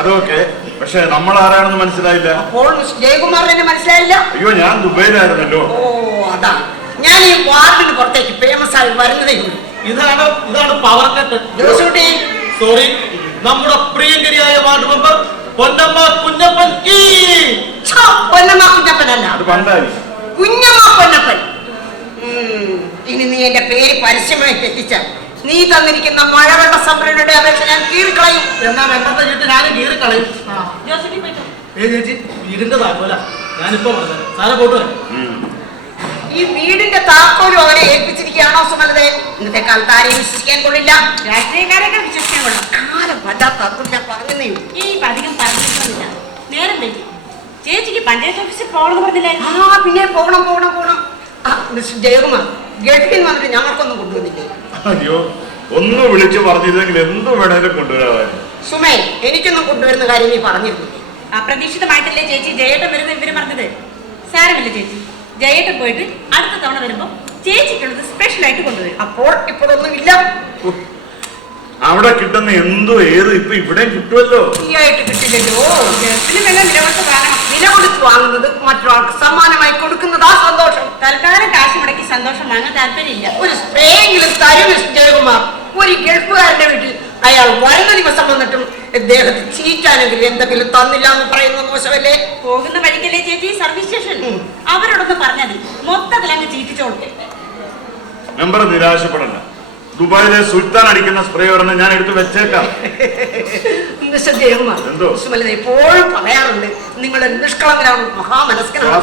അതൊക്കെ പക്ഷെ നമ്മൾ ആരാണെന്ന് മനസ്സിലായില്ല. അപ്പോൾ ജയകുമാറിനെ മനസ്സിലായില്ല? അയ്യോ, ഞാൻ ദുബൈയിലായിരുന്നല്ലോ. ഓ, അതാണ്. ഞാൻ ഈ വാർഡിന് പുറത്തേക്ക് ഫേമസ് ആയി വരുന്നതേ ഉള്ളൂ. ഇതാണ് പവർ കട്ട്. ജോസൂട്ടി, സോറി, നമ്മുടെ പ്രിയങ്കരിയായ വാർഡ് മെമ്പർ പൊന്നമ്മ കുഞ്ഞപ്പൻ. പൊന്നമ്മ കുഞ്ഞപ്പനല്ല, അത് പണ്ടായി. കുഞ്ഞമ്മ പൊന്നപ്പൻ. ഇനി നീ എന്റെ പേര് പരസ്യമായി തെറ്റിച്ചാൽ നീ തന്നിരിക്കുന്ന മഴവെള്ള സംഭരണിയുടെ അപേക്ഷ ഞാൻ കീറിക്കളയും. എന്നാൽ എന്നത്തെ വീട്ടിൽ ഞാനും കീറിക്കളയും. ചേച്ചി, വീടിന്റെ താക്കോല ഞാനിപ്പോ പറഞ്ഞത്. സാറെ പോട്ട് വരാം. ഈ വീടിന്റെ താക്കോലും അവനെ ഏൽപ്പിച്ചിരിക്കുകയാണോ സുമലതേ? ഇന്നത്തെ കാലത്ത് ആരെയും വിശ്വസിക്കാൻ കൊള്ളില്ല. രാഷ്ട്രീയക്കാരൊക്കെ വിശ്വസിക്കാൻ കൊള്ളാം. കാലം വല്ലാത്ത ഞാൻ പറഞ്ഞേ. ഈ അധികം പറഞ്ഞില്ല. നേരം വൈകി. ചേച്ചിക്ക് പഞ്ചായത്ത് ഓഫീസിൽ പോകണമെന്ന് പറഞ്ഞില്ലേ? പിന്നെ പോകണം. ജയകുമാർ ഗൾഫിൽ വന്നിട്ട് ഞങ്ങൾക്കൊന്നും കൊണ്ടുവന്നില്ലേ? അയ്യോ, ഒന്ന് വിളിച്ചു പറഞ്ഞിരുന്നെങ്കിൽ എന്ത് വേണേലും കൊണ്ടുവരാമായിരുന്നു. സുമേ, എനിക്കൊന്നും കൊണ്ടുവരുന്ന കാര്യം നീ പറഞ്ഞിരുന്നില്ലേ? അപ്രതീക്ഷിതമായിട്ടല്ലേ ചേച്ചി ജയേട്ടൻ വരുന്ന ഇവര് പറഞ്ഞത്. സാരമില്ല ചേച്ചി, ജയേട്ടൻ പോയിട്ട് അടുത്ത തവണ വരുമ്പോ ചേച്ചിക്കുള്ളത് സ്പെഷ്യൽ ആയിട്ട് കൊണ്ടുവരും. അപ്പോൾ ഇപ്പോഴൊന്നുമില്ല. അവിടെ കിട്ടുന്ന എന്തോ ഏത് ഇപ്പൊ ഇവിടെ കിട്ടുമല്ലോ. ഫ്രീ ആയിട്ട് കിട്ടില്ലല്ലോ. ഗൾഫിലും എല്ലാം നില കൊടുത്ത് വാങ്ങണം. വില കൊടുത്ത് വാങ്ങുന്നത് മറ്റൊരാൾക്ക് സമ്മാനമായി കൊടുക്കുന്നതാ സന്തോഷം. തൽക്കാലം കാശ് മുടക്കി സന്തോഷം വാങ്ങാൻ താല്പര്യമില്ല. ഒരു സ്പ്രേയെങ്കിലും തരും ജയകുമാർ. ഒരു ഗൾഫുകാരന്റെ വീട്ടിൽ അയാൾ വരുന്ന ദിവസം വന്നിട്ടും അദ്ദേഹത്തെ ചീറ്റാനെങ്കിലും എന്തെങ്കിലും തന്നില്ല എന്ന് പറയുന്ന മോശമല്ലേ? പോകുന്ന വഴിക്കല്ലേ ചേച്ചി സർവീസ് സ്റ്റേഷൻ. അവരോടൊന്ന് പറഞ്ഞാൽ മതി, മൊത്തത്തിൽ അങ്ങ് ചീറ്റിച്ചോളൂ. മെമ്പർ നിരാശപ്പെടണ്ട. ദുബായിലെ സുൽത്താൻ അടിക്കുന്ന സ്പ്രേ ഒരെണ്ണം ഞാൻ എടുത്ത് വെച്ചേക്കാം. ജയകുമാർ, എന്തോ സുമലത എപ്പോഴും പറയാറുണ്ട് നിങ്ങളുടെ നിഷ്കളങ്കനാണ്, മഹാമനസ്കനാണ്.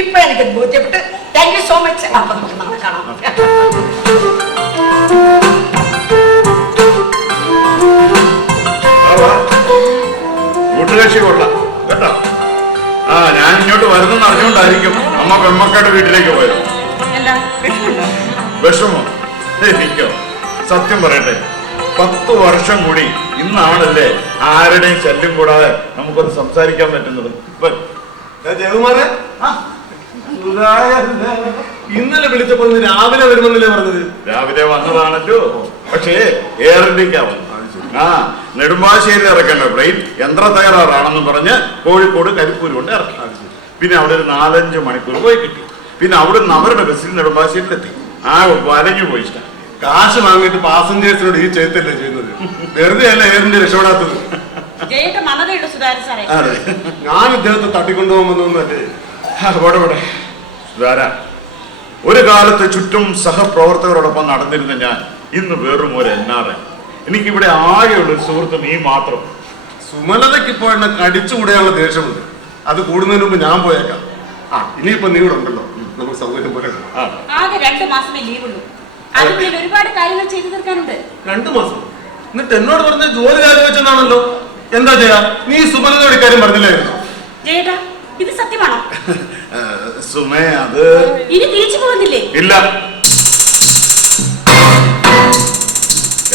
ഇപ്പൊ എനിക്ക് ബോധ്യപ്പെട്ട് താങ്ക് യു സോ മച്ച്. അപ്പൊ നമുക്ക് നാളെ കാണാം. കൂട്ടുകക്ഷി കൊള്ളാം കേട്ടോ. ഞാൻ ഇങ്ങോട്ട് വരുന്നെന്ന് അറിഞ്ഞുകൊണ്ടായിരിക്കും അമ്മ പെമ്മക്കയുടെ വീട്ടിലേക്ക് പോയത്. വിഷമോ? എനിക്കോ? സത്യം പറയട്ടെ, 10 വർഷം കൂടി ഇന്നാണല്ലേ ആരുടെയും ശല്യം കൂടാതെ നമുക്കൊന്ന് സംസാരിക്കാൻ പറ്റുന്നത്. ജയകുമാരെ, ഇന്നലെ വിളിച്ചപ്പോൾ രാവിലെ വരുമെന്നല്ലേ പറഞ്ഞത്? രാവിലെ വന്നതാണല്ലോ, പക്ഷേ എയർ ഇന്ത്യക്കാവും. നെടുമ്പാശ്ശേരി ഇറക്കേണ്ട പ്ലെയിൻ യന്ത്ര തയ്യാറാണെന്ന് പറഞ്ഞ് കോഴിക്കോട് കരിപ്പൂർ കൊണ്ട് ഇറക്കി. പിന്നെ അവിടെ ഒരു 4-5 മണിക്കൂർ പോയി കിട്ടി. പിന്നെ അവിടെ നിന്ന് അവരുടെ ബസ്സിൽ നെടുമ്പാശ്ശേരിയിലെത്തി. വലഞ്ഞു പോയി. കാശ് വാങ്ങിയിട്ട് പാസഞ്ചേഴ്സിനോട് ഈ ചെയ്തല്ലേ ചെയ്യുന്നത്? വെറുതെ അല്ല എയർ ഇന്ത്യ രക്ഷപ്പെടാത്തത്. ഞാൻ ഇദ്ദേഹത്തെ തട്ടിക്കൊണ്ടുപോകുമെന്നൊന്നല്ലേ. പോട്ടെ സുധാര, ഒരു കാലത്ത് ചുറ്റും സഹപ്രവർത്തകരോടൊപ്പം നടന്നിരുന്ന ഞാൻ ഇന്ന് വെറും ഒരു NRI. എനിക്കിവിടെ ആകെയുള്ളൊരു സുഹൃത്ത് നീ മാത്രം. സുമലതയ്ക്ക് ഇപ്പോൾ എന്നെ കടിച്ചുകൂടാനുള്ള ദേഷ്യമുണ്ട്. അത് കൂടുന്നതിന് മുമ്പ് ഞാൻ പോയേക്കാം. ഇനിയിപ്പോ നീ ഇവിടെ ഉണ്ടല്ലോ, നമുക്ക് സൗകര്യം പോലെ. ആകെ 2 മാസമേ ലീവുള്ളൂ. അതിൽ ഒരുപാട് കാര്യങ്ങൾ ചെയ്തു തീർക്കാനുണ്ട്. 2 മാസം? എന്നിട്ട് എന്നോട് പറഞ്ഞ ജോലി രാജിവെച്ചെന്നാണല്ലോ. എന്താ ചെയ്യാ? നീ സുമലതയുടെ കാര്യം പറഞ്ഞില്ലായിരുന്നു? ജയേട്ടാ, ഇത് സത്യമാണോ? സുമേ, അത് ഇനി തിരിച്ചു പോകുന്നില്ലേ? ഇല്ല,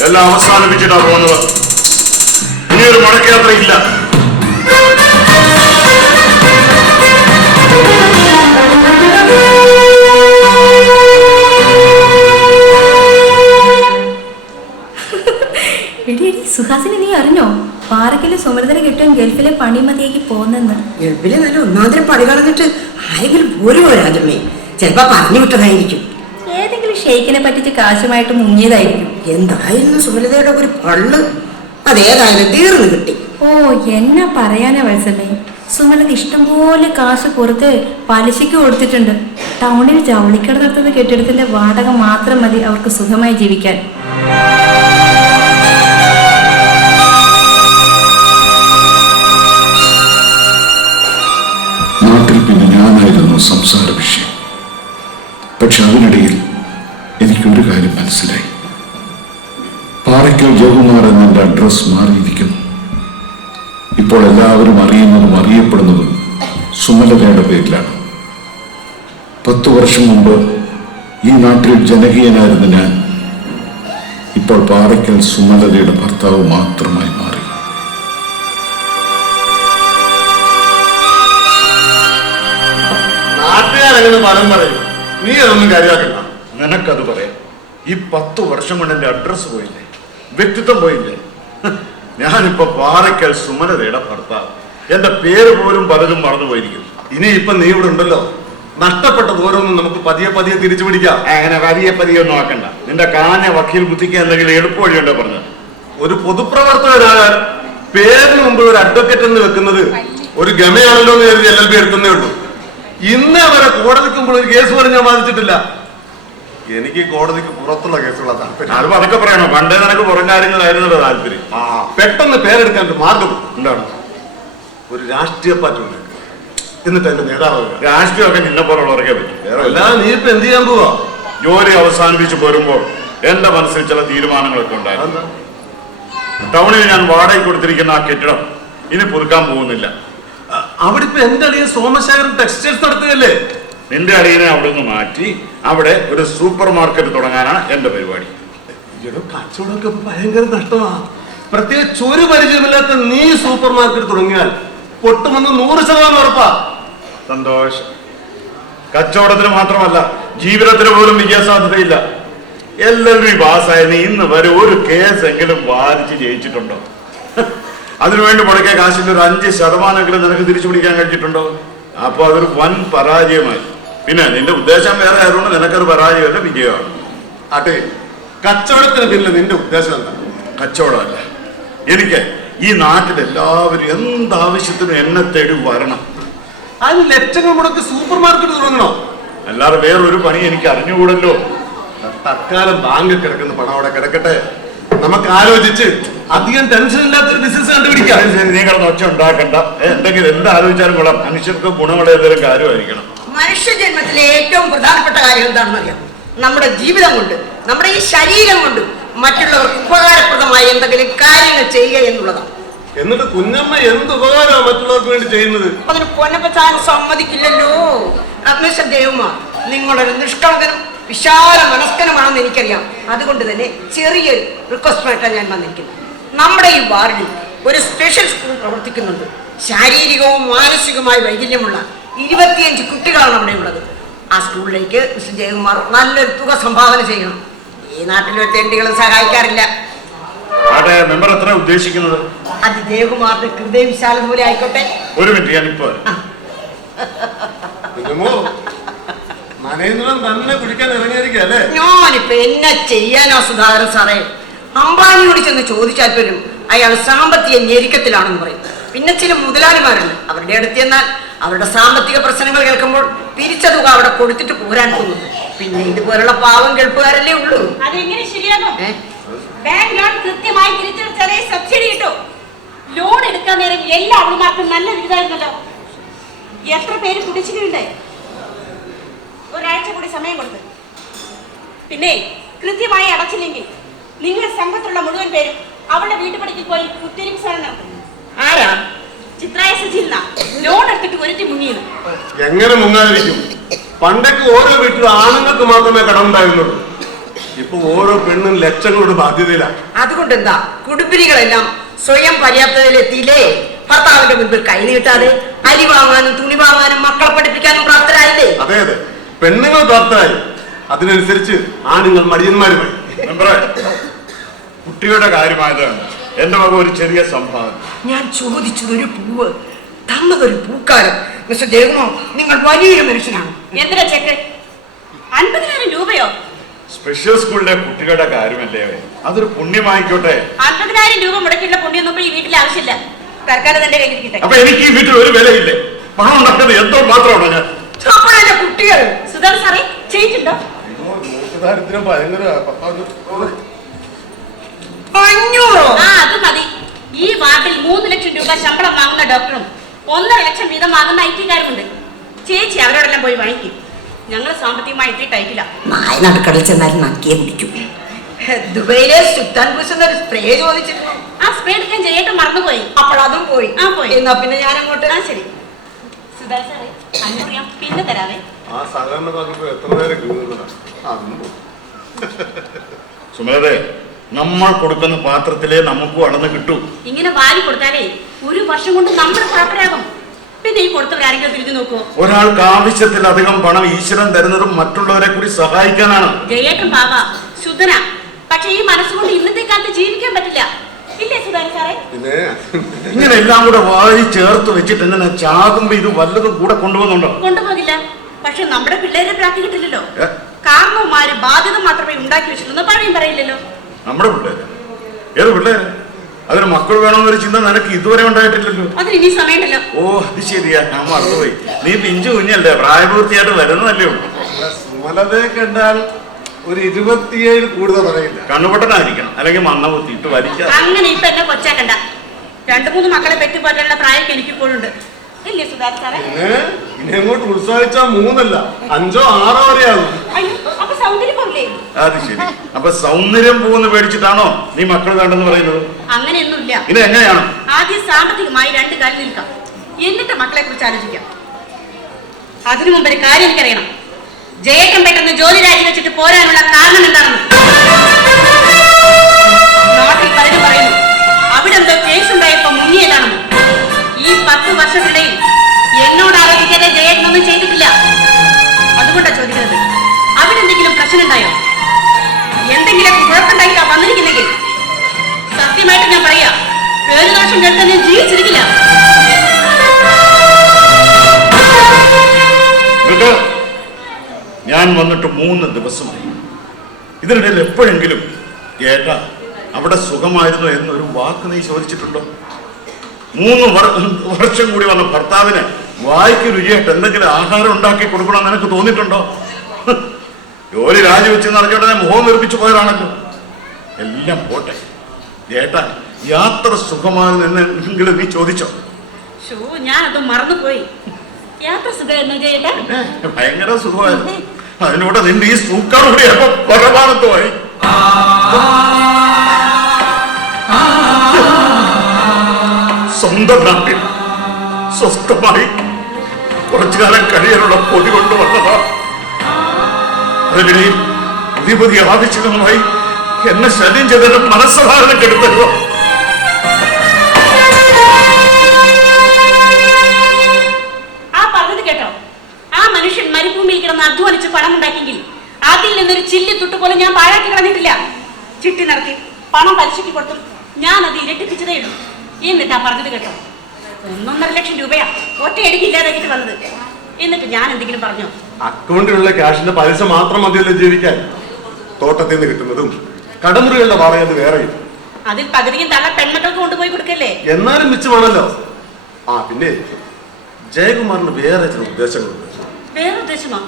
എല്ലാം അവസാനിപ്പിച്ചിട്ടാ പോകുന്നത്. ഇനിയൊരു മടക്കയാത്ര ഇല്ല. സുഹാസിനി, നീ അറിഞ്ഞോ? പാറയ്ക്കല് സുമലതനെ കിട്ടാൻ ഗൾഫിലെ പണിമതിയേക്ക് പോകുന്നെന്ന്. ഗൾഫിലെ നല്ല ഒന്നാന്തരം പണി കളഞ്ഞിട്ട് ആരെങ്കിലും പോരുമോ രാജമ്മേ? ചിലപ്പോ പറഞ്ഞു വിട്ടതായിരിക്കും. ഏതെങ്കിലും ഷെയ്ക്കിനെ പറ്റിച്ച് കാശുമായിട്ട് മുങ്ങിയതായിരിക്കും. എന്തായിരുന്നു സുമലതയുടെ ഒരു പള്ള്? അതേതായാലും തീർന്നു കിട്ടി. ഓ, എന്നാ പറയാനാ വത്സല്ലേ. സുമലത ഇഷ്ടംപോലെ കാശ് പുറത്ത് പലിശയ്ക്ക് കൊടുത്തിട്ടുണ്ട്. ടൗണിൽ ജൗളിക്കട നടത്തുന്ന കെട്ടിടത്തിന്റെ വാടക മാത്രം മതി അവർക്ക് സുഖമായി ജീവിക്കാൻ. നാട്ടിൽ പിന്നെ ഞാനായിരുന്നു സംസാര വിഷയം. പക്ഷെ അതിനിടയിൽ എനിക്കൊരു കാര്യം മനസ്സിലായി. പാറയ്ക്കൽ ജയകുമാർ എന്നെ അഡ്രസ് മാറിയിരിക്കുന്നു. ഇപ്പോൾ എല്ലാവരും അറിയുന്നതും അറിയപ്പെടുന്നതും സുമലതയുടെ പേരിലാണ്. 10 വർഷം മുമ്പ് ഈ നാട്ടിൽ ജനകീയനായിരുന്ന ഞാൻ ഇപ്പോൾ പാറയ്ക്കൽ സുമലതയുടെ ഭർത്താവ് മാത്രമായി മാറി. നീ അതൊന്നും കാര്യമാക്കണ്ട. നിനക്കത് പറയാം. ഈ 10 വർഷം കൊണ്ട് എന്റെ അഡ്രസ് പോയില്ലേ, വ്യക്തിത്വം പോയില്ലേ. ഞാനിപ്പോ പാറയ്ക്കൽ സുമലതയുടെ ഭർത്താവ്. എന്റെ പേര് പോലും പലരും മറന്നുപോയിരിക്കും. ഇനി ഇപ്പൊ നീ ഇവിടെ ഉണ്ടല്ലോ, നഷ്ടപ്പെട്ടത് ഓരോന്നും നമുക്ക് പതിയെ പതിയെ തിരിച്ചു പിടിക്കാം. അങ്ങനെ പതിയെ ഒന്നും ആക്കണ്ട. നിന്റെ കാഞ്ഞ വക്കീൽ ബുദ്ധിക്ക് എന്തെങ്കിലും എളുപ്പവഴിയുണ്ടോ പറഞ്ഞത്? ഒരു പൊതുപ്രവർത്തകനാകാൻ പേരിന് മുമ്പ് ഒരു അഡ്വക്കേറ്റ് എന്ന് വെക്കുന്നത് ഒരു ഗമയാണല്ലോ എന്ന് കരുതി LLB എടുക്കുന്നേ ഉള്ളൂ. ഇന്നേ വരെ കോടതിക്ക് മുമ്പ് ഒരു കേസ് പോലും ഞാൻ വാദിച്ചിട്ടില്ല. എനിക്ക് കോടതിക്ക് പുറത്തുള്ള കേസുകളാ താല്പര്യം. അത് അതൊക്കെ പറയണോ? പണ്ടേ നിനക്ക് പുറം കാര്യങ്ങളായിരുന്നല്ലോ താല്പര്യം. പെട്ടെന്ന് പേരെടുക്കാൻ ഒരു മാർഗം എന്താണ്? ഒരു രാഷ്ട്രീയ പാർട്ടി ഉണ്ട്, എന്നിട്ട് എന്റെ നേതാവ്. രാഷ്ട്രീയമൊക്കെ നിന്നെ പോലുള്ളവർക്കേ പറ്റും. വേറെ അല്ല, നീ ഇപ്പൊ എന്ത് ചെയ്യാൻ പോവാ? ജോലി അവസാനിപ്പിച്ച് പോരുമ്പോൾ എന്റെ മനസ്സിൽ ചില തീരുമാനങ്ങളൊക്കെ ഉണ്ടായിരുന്നു. ടൗണിൽ ഞാൻ വാടകയ്ക്ക് കൊടുത്തിരിക്കുന്ന ആ കെട്ടിടം ഇനി പുതുക്കാൻ പോകുന്നില്ല. അവിടെ ഇപ്പൊ എന്റെ അടിയെ സോമശേഖരൻ ടെക്സ്റ്റൈൽസ് നടത്തുകയല്ലേ? നിന്റെ അടിയനെ അവിടെ നിന്ന് മാറ്റി അവിടെ ഒരു സൂപ്പർ മാർക്കറ്റ് തുടങ്ങാനാണ് എന്റെ പരിപാടി. ഇവിടെ കച്ചവടമൊക്കെ ഭയങ്കര നഷ്ടമാ. പ്രത്യേകിച്ച് ഒരു പരിചയമില്ലാത്ത നീ സൂപ്പർ മാർക്കറ്റ് തുടങ്ങിയാൽ പൊട്ടുമെന്ന് 100% ഉറപ്പാ. സന്തോഷം. കച്ചവടത്തിന് മാത്രമല്ല, ജീവിതത്തിന് പോലും വിജയസാധ്യതയില്ല. LLB പാസ്സായ നീ ഇന്ന് വരെ ഒരു കേസെങ്കിലും വാദിച്ച് ജയിച്ചിട്ടുണ്ടോ? അതിനുവേണ്ടി മുടക്കിയ കാശിന്റെ ഒരു 5% നിനക്ക് തിരിച്ചു പിടിക്കാൻ കഴിഞ്ഞിട്ടുണ്ടോ? അപ്പൊ അതൊരു വൻ പരാജയമായി. പിന്നെ നിന്റെ ഉദ്ദേശം വേറെ ആയതുകൊണ്ട് നിനക്കത് പരാജയമല്ല, വിജയമാണ്. അതെ, കച്ചവടത്തിന് പിന്നിൽ നിന്റെ ഉദ്ദേശം എന്താ? കച്ചവടമല്ല, എനിക്ക് ഈ നാട്ടിലെല്ലാവരും എന്താവശ്യത്തിനും എന്നെ തേടി വരണം. അതിന് ലക്ഷങ്ങൾ മുടക്കി സൂപ്പർ മാർക്കറ്റ് തുടങ്ങണോ? അല്ലാതെ വേറൊരു പണി എനിക്ക് അറിഞ്ഞുകൂടല്ലോ. തൽക്കാലം ബാങ്കിൽ കിടക്കുന്ന പണം അവിടെ കിടക്കട്ടെ. നമുക്ക് ആലോചിച്ച് അധികം ടെൻഷൻ ഇല്ലാത്തൊരു ബിസിനസ് കണ്ടുപിടിക്കാം. ശരി, നീ കിടന്ന് ഒച്ച ഉണ്ടാക്കണ്ട. എന്തെങ്കിലും എന്താലോചിച്ചാലും കൊള്ളാം. മനുഷ്യർക്ക് ഗുണമുള്ള ഏതെങ്കിലും കാര്യമായിരിക്കണം. മനുഷ്യജന്മത്തിലെ ഏറ്റവും പ്രധാനപ്പെട്ട കാര്യം എന്താണെന്ന് അറിയാം? നമ്മുടെ ജീവിതം കൊണ്ട്, നമ്മുടെ ഈ ശരീരം കൊണ്ട് മറ്റുള്ളവർക്ക് ഉപകാരപ്രദമായ എന്തെങ്കിലും കാര്യങ്ങൾ ചെയ്യുക എന്നുള്ളതാണ്. എന്നിട്ട് കുഞ്ഞമ്മ എന്ത് ഉപകാരമാണ് മറ്റുള്ളവർക്ക് വേണ്ടി ചെയ്യുന്നത്? അതിന് പൊന്നപ്പച്ചാൻ സമ്മതിക്കില്ലല്ലോ. മിസ്റ്റർ ദേവകുമാർ, നിങ്ങളൊരു നിഷ്കളങ്കനും വിശാല മനസ്കനുമാണെന്ന് എനിക്കറിയാം. അതുകൊണ്ട് തന്നെ ചെറിയൊരു റിക്വസ്റ്റുമായിട്ടാണ് ഞാൻ വന്നിരിക്കുന്നത്. നമ്മുടെ ഈ വാർഡിൽ ഒരു സ്പെഷ്യൽ സ്കൂൾ പ്രവർത്തിക്കുന്നുണ്ട്. ശാരീരികവും മാനസികവുമായ വൈകല്യമുള്ള 25 കുട്ടികളാണ് അവിടെ ഉള്ളത്. ആ സ്കൂളിലേക്ക് മിസ്റ്റർ ജയകുമാർ നല്ലൊരു തുക സംഭാവന ചെയ്യണം. ഈ നാട്ടിലെ തെണ്ടികളും സഹായിക്കാറില്ല. മെമ്പർ എത്ര ഉദ്ദേശിക്കുന്നത്? അത് ജയകുമാറിന്റെ ഹൃദയവിശാലത പോലെ ആയിക്കോട്ടെ. ഒരു മിനിറ്റ്, ഞാനിപ്പോ മനേന്ദ്രൻ തന്നെ കുടിക്കാൻ ഇറങ്ങിയിരിക്കല്ലേ? ഞാനിപ്പോ എന്നെ ചെയ്യാനോ സുധാകരൻ സാറേ? അംബാനിയോട് ചെന്ന് ചോദിച്ചാൽ പോലും അയാൾ സാമ്പത്തിക ഞെരുക്കത്തിലാണെന്ന് പറയും. പിന്നെ ചില മുതലാളിമാരുണ്ട്, അവരുടെ അടുത്ത് ചെന്നാൽ അവരുടെ സാമ്പത്തിക പ്രശ്നങ്ങൾ കേൾക്കുമ്പോൾ പിരിച്ച തുക അവിടെ കൊടുത്തിട്ട് പോരാൻ തോന്നുന്നു. പിന്നെ ഇതുപോലുള്ള പാവം കേൾപ്പുകാരല്ലേ ഉള്ളൂ. അതെങ്ങനെ ശരിയാകും? ബാങ്ക് ലോൺ കൃത്യമായി തിരിച്ചടച്ചാലേ സബ്സിഡി കിട്ടും. ലോൺ എടുക്കാൻ നേരം എല്ലാ അമ്മമാർക്കും നല്ല വിരുദായിരുന്നല്ലോ. എത്ര പേര് കുടിശ്ശികയുണ്ടായി? ഒരാഴ്ച കൂടി സമയം കൊടുത്ത്. പിന്നെ കൃത്യമായി അടച്ചില്ലെങ്കിൽ നിങ്ങൾ സംഘത്തുള്ള മുഴുവൻ പേരും അവളുടെ വീട്ടുപടിക്ക് പോയി കുത്തിരിപ്പിസാരം നടത്തുന്നു. ആരാ? ചിത്രായ സജില്ല ലോൺ എടുത്തിട്ട് ഒരുത്തി മുങ്ങിയത്. എങ്ങനെ മുങ്ങാതിരിക്കും? പണ്ടൊക്കെ ഓരോ വീട്ടിലും ആണുങ്ങൾക്ക് മാത്രമേ കടമുണ്ടായിരുന്നുള്ളൂ. ഇപ്പൊ ഓരോ പെണ്ണും ലക്ഷങ്ങളുടെ ബാധ്യതയിലാണ്. അതുകൊണ്ട് എന്താ കുടുംബിനികളെല്ലാം സ്വയം പര്യാപ്തതയിലെത്തിയില്ലേ? ഭർത്താവിന്റെ മുൻപിൽ കൈ നീട്ടാതെ അരി വാങ്ങാനും തുണി വാങ്ങാനും മക്കളെ പഠിപ്പിക്കാനും പ്രാപ്തരായില്ലേ? അതെ അതെ, പെണ്ണുങ്ങൾ പ്രാപ്തരായി. അതിനനുസരിച്ച് ആണുങ്ങൾ മടിയന്മാരുമായി. മെമ്പറെ, കുട്ടിയുടെ കാര്യമായതാണ് എന്റെ വക ഒരു ചെറിയ സംഭാവന. ഞാൻ ചോദിച്ചതൊരു പൂവ്, തന്നതൊരു പൂക്കാലം. മിസ്റ്റർ ജയകുമാർ, നിങ്ങൾ വലിയൊരു മനുഷ്യനാണ്. എന്തിനാ ചെക്ക്? 50,000 രൂപയോ? സ്പെഷ്യൽ സ്കൂളിലെ കുട്ടികളുടെ കാര്യമല്ലേ, അതൊരു പുണ്യമായിക്കോട്ടെ. 50,000 രൂപ മുടക്കിയുള്ള പുണ്യൊന്നും ഈ വീട്ടിൽ ആവശ്യമില്ല. തൽക്കാലം തന്റെ കയ്യിൽ കിട്ടെ. അപ്പൊ എനിക്ക് ഈ വീട്ടിൽ ഒരു വിലയില്ലേ? പണം ഉണ്ടാക്കുന്നത് എന്തോ മാത്രമാണോ ഞാൻ? അപ്പോഴെന്റെ കുട്ടികൾ സുധാകർ സാറേ ചെയ്തിട്ടുണ്ടോ? ദാരിദ്ര്യം ഭയങ്കര. 500? അത് മതി. ഈ വാർഡിൽ 3 ലക്ഷം രൂപ ശമ്പളം വാങ്ങുന്ന ഡോക്ടറും 1.5 ലക്ഷം വീതം വാങ്ങുന്ന IT-കാരുമുണ്ട്. ചേച്ചി അവരോടെല്ലാം പോയി വാങ്ങിക്കും. ഞങ്ങൾ സാമ്പത്തികമായി ഇത്തിരി ടൈറ്റില്ല. നായ നടുക്കടൽ ചെന്നാലും നക്കിയെ കുടിക്കും. ദുബൈയിലെ സുൽത്താൻ പൂശുന്ന ഒരു സ്പ്രേ ചോദിച്ചിരുന്നു. ആ സ്പ്രേ എടുക്കാൻ ചെയ്യട്ടെ, മറന്നുപോയി. അപ്പോൾ അതും പോയി. പോയി. എന്നാ പിന്നെ ഞാൻ അങ്ങോട്ട്. ശരി സുധാകർ സാറേ, 500 ഞാൻ പിന്നെ തരാവേ. ആ സഹകരണ ബാങ്കിപ്പോ എത്ര നേരം കിട്ടുന്നതാണ്? സുമലതേ, നമ്മൾ കൊടുക്കുന്ന പാത്രത്തിലേ നമുക്കും അളന്ന് കിട്ടൂ. ഇങ്ങനെ വാരി കൊടുത്താലേ 1 വർഷം കൊണ്ട് നമ്മൾ പ്രാപ്തരാകും. പിന്നെ ഈ കൊടുത്തവരാരെങ്കിലും തിരിഞ്ഞു നോക്കുവോ? ഒരാൾക്ക് ആവശ്യത്തിലധികം പണം ഈശ്വരൻ തരുന്നതും മറ്റുള്ളവരെ കൂടി സഹായിക്കാനാണ്. ജയേട്ടൻ ബാബ ശുദ്ധന, പക്ഷെ ഈ മനസ്സുകൊണ്ട് ഇന്നത്തെ കാലത്ത് ജീവിക്കാൻ പറ്റില്ല. ഇല്ലേ സുധാകരൻ സാറേ? പിന്നെ ഇങ്ങനെ എല്ലാം കൂടെ വാഴി ചേർത്ത് വെച്ചിട്ട് എങ്ങനെ ചാകുമ്പോ ഇത് വല്ലതും കൂടെ കൊണ്ടുപോകുന്നുണ്ടോ? കൊണ്ടുപോകില്ല. പക്ഷെ നമ്മുടെ പിള്ളേരെ പ്രാപ്തി കിട്ടില്ലല്ലോ. ഏ? കാരണവന്മാര് ബാധ്യത മാത്രമേ ഉണ്ടാക്കി വെച്ചിട്ടുള്ളൂ, പഴയും പറയില്ലല്ലോ. നമ്മുടെ പിള്ളേര് ഏത് പിള്ളേര്? അതിന് മക്കൾ വേണമെന്നൊരു ചിന്ത നിനക്ക് ഇതുവരെ ഉണ്ടായിട്ടില്ലല്ലോ. അതിന് ഇനി സമയമുണ്ടല്ലോ. ഓ അത് ശരിയാ, ഞാൻ മറന്നുപോയി. നീ പിഞ്ചു കുഞ്ഞല്ലേ, പ്രായപൂർത്തിയായിട്ട് വരുന്നതല്ലേ ഉള്ളൂ. സുമലതയെ കണ്ടാൽ ഒരു 27 കൂടുതൽ പറയില്ല. കണ്ണുപൊട്ടനായിരിക്കണം, അല്ലെങ്കിൽ മണ്ണ കുത്തിയിട്ട് വലിക്കാം. അങ്ങനെ ഇപ്പൊ എന്നെ കൊച്ചാക്കണ്ട. 2-3 മക്കളെ പെറ്റുപോറ്റാനുള്ള പ്രായമൊക്കെ എനിക്കിപ്പോഴുണ്ട്. ഇല്ലേ സുധാകർ സാറേ? പിന്നെ ഇനി അങ്ങോട്ട് ഉത്സാഹിച്ചാൽ 3 അല്ല 5 6 വരെയാകും. അയ്യോ, അപ്പൊ സൗന്ദര്യം പോകില്ലേ? അത് ശരി. അപ്പൊ സൗന്ദര്യം പോകുന്ന പേടിച്ചിട്ടാണോ നീ മക്കൾ വേണ്ടെന്ന് പറയുന്നത്? അങ്ങനെയൊന്നുമില്ല. ഇത് എങ്ങനെയാണ്? ആദ്യം സാമ്പത്തികമായി 2 കാലിൽ നിൽക്കാം, എന്നിട്ട് മക്കളെ കുറിച്ച് ആലോചിക്കാം. അതിനു മുമ്പ് ഒരു കാര്യം എനിക്കറിയണം. ജയേട്ടൻ പെട്ടെന്ന് ജോലി രാജിവെച്ചിട്ട് പോരാനുള്ള കാരണം എന്താണെന്ന്. നാട്ടിൽ പലരും പറയുന്നു അവിടെ എന്തോ കേസ് ഉണ്ടായപ്പോ മുങ്ങിയതാണെന്ന്. ഈ 10 വർഷത്തിനിടയിൽ എന്നോട് ആലോചിക്കാതെ ജയേട്ടനൊന്നും ചെയ്തിട്ടില്ല. അതുകൊണ്ടാ ചോദിക്കുന്നത്, അവിടെ എന്തെങ്കിലും പ്രശ്നം ഉണ്ടായോ? എന്തെങ്കിലും കുഴപ്പമുണ്ടായിട്ടാ വന്നിരിക്കുന്നെങ്കിൽ സത്യമായിട്ട് ഞാൻ പറയാ, പേരുദോഷം കേട്ട് ഞാൻ ജീവിച്ചിരിക്കില്ല. കേട്ടോ, ഞാൻ വന്നിട്ട് 3 ദിവസമായി. ഇതിനിടയിൽ എപ്പോഴെങ്കിലും ഏട്ടാ അവിടെ സുഖമായിരുന്നു എന്നൊരു വാക്ക് നീ ചോദിച്ചിട്ടുണ്ടോ? 3 വർഷം കൂടി വന്ന ഭർത്താവിന് വായിക്ക് രുചിയായിട്ട് എന്തെങ്കിലും ആഹാരം ഉണ്ടാക്കി കൊടുക്കണം നിനക്ക് തോന്നിയിട്ടുണ്ടോ? ജോലി രാജിവെച്ച് നടക്കേണ്ടത് മുഖം നിർമ്മിച്ചു പോയതാണല്ലോ. എല്ലാം പോട്ടെ ഏട്ടാ, യാത്ര സുഖമാകുന്നു എന്നെങ്കിലും നീ ചോദിച്ചോ? ഞാനത് മറന്നുപോയി. യാത്ര സുഖമായിരുന്നു ജയേട്ടാ? ഭയങ്കര സുഖമായിരുന്നു. അതിലൂടെ നിന്റെ ഈ സൂക്കാട് കൂടി അപ്പൊ പരമാനത്വമായി. സ്വന്തം നാട്ടിൽ സ്വസ്ഥമായി കുറച്ചു കാലം കഴിയാനുള്ള പൊതി കൊണ്ടുവന്നതാ. അതിനിടയിൽ പുതിയ പുതിയ ആവശ്യങ്ങളുമായി എന്നെ ശല്യം ചെയ്തതിന്റെ മനസ്സമാധാനം കെടുത്തല്ലോ. ആ പറഞ്ഞത് കേട്ടോ? ആ മനുഷ്യൻ മരുഭൂമിയിൽ കിടന്ന് അധ്വാനിച്ച് പണം ഉണ്ടാക്കിയെങ്കിൽ അതിൽ നിന്നൊരു ചില്ലി തുട്ട് പോലും ഞാൻ പാഴാക്കി കളഞ്ഞിട്ടില്ല. ചിട്ടി നടത്തി പണം പലിശയ്ക്ക് കൊടുത്തും ഞാൻ അത് ഇരട്ടിപ്പിച്ചതേ ഉള്ളൂ. എന്നിട്ടാ പറഞ്ഞത് കേട്ടോ, 1.5 ലക്ഷം രൂപയാ ഒറ്റയടിക്ക് ഇല്ലാതാക്കിട്ട് വന്നത്. എന്നിട്ട് ഞാൻ എന്തെങ്കിലും പറഞ്ഞോ? അക്കൗണ്ടിലുള്ള ക്യാഷിന്റെ പലിശ മാത്രം മതിയല്ലോ ജീവിക്കാൻ. തോട്ടത്തിൽ നിന്ന് കിട്ടുന്നതും കടമുറികളുടെ വാടക വേറെയും. അതിൽ പകുതിയും തള്ള പെൺമക്കൾക്ക് കൊണ്ടുപോയി കൊടുക്കല്ലേ? എന്നാലും മിച്ചമാണല്ലോ. ആ പിന്നെ ജയകുമാറിന് വേറെ ചില ഉദ്ദേശങ്ങളുണ്ട്. വേറെ ഉദ്ദേശമോ?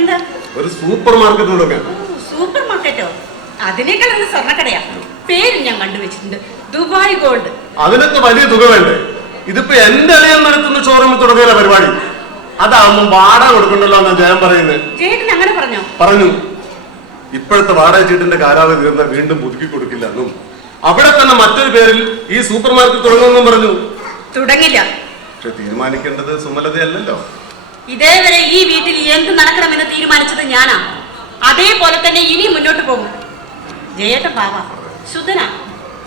എന്താ? ഒരു സൂപ്പർ മാർക്കറ്റ് തുടങ്ങാൻ. സൂപ്പർ മാർക്കറ്റോ? അതിനേക്കാൾ ഒരു സ്വർണ്ണക്കടയാ. പേര് ഞാൻ കണ്ടുവച്ചിട്ടുണ്ട്, ദുബായ് ഗോൾഡ്. അതിനൊക്കെ വലിയ തുക വേണ്ടേ? ഇതിപ്പോ എന്റെ അളിയൻ നടത്തുന്ന ഷോറൂമിൽ തുടങ്ങിയ പരിപാടി. അതാവുമ്പോ വാടക കൊടുക്കണ്ടല്ലോ എന്നാ ജയം പറയുന്നത്. ജയേട്ടൻ അങ്ങനെ പറഞ്ഞോ? പറഞ്ഞു. ഇപ്പോഴത്തെ വാടക ചീട്ടിന്റെ കാലാവധി തീർന്നാൽ വീണ്ടും പുതുക്കി കൊടുക്കില്ല എന്നും അവിടെ തന്നെ മറ്റൊരു പേരിൽ ഈ സൂപ്പർ മാർക്കറ്റ് തുടങ്ങുമെന്നും പറഞ്ഞു. തുടങ്ങില്ല. പക്ഷെ തീരുമാനിക്കേണ്ടത് സുമലതയല്ലല്ലോ. ഇതേവരെ ഈ വീട്ടിൽ എന്ത് നടക്കണമെന്ന് തീരുമാനിച്ചത് ഞാനാ. അതേപോലെ തന്നെ ഇനി മുന്നോട്ട് പോകും. ജയേട്ടൻ പാവ, ശുദ്ധനാ,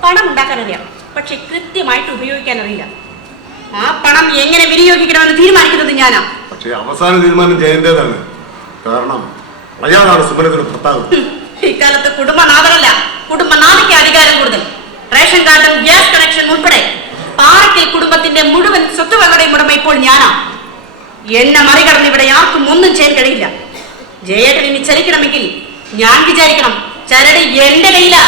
പണം ഉണ്ടാക്കാൻ അറിയാം, പക്ഷെ കൃത്യമായിട്ട് ഉപയോഗിക്കാൻ അറിയില്ല. ആ പണം എങ്ങനെ വിനിയോഗിക്കണമെന്ന് തീരുമാനിക്കുന്നത് ഞാനാ. പക്ഷെ അവസാന തീരുമാനം ജയന്റേതാണ്. കാരണം അയാളാണ് സുമലതയുടെ ഭർത്താവ്. ഇക്കാലത്ത് കുടുംബനാഥനല്ല, കുടുംബനാഥയ്ക്ക് അധികാരം കൂടുതൽ. റേഷൻ കാർഡും ഗ്യാസ് കണക്ഷൻ ഉൾപ്പെടെ പാറയ്ക്കൽ കുടുംബത്തിന്റെ മുഴുവൻ സ്വത്തുവകളുടെയും ഉടമ ഇപ്പോൾ ഞാനാ. എന്നെ മറികടന്ന് ഇവിടെ ആർക്കും ഒന്നും ചെയ്യാൻ കഴിയില്ല. ജയേട്ടൻ ഇനി ചലിക്കണമെങ്കിൽ ഞാൻ വിചാരിക്കണം ചരട് എന്റെ കയ്യിലാ.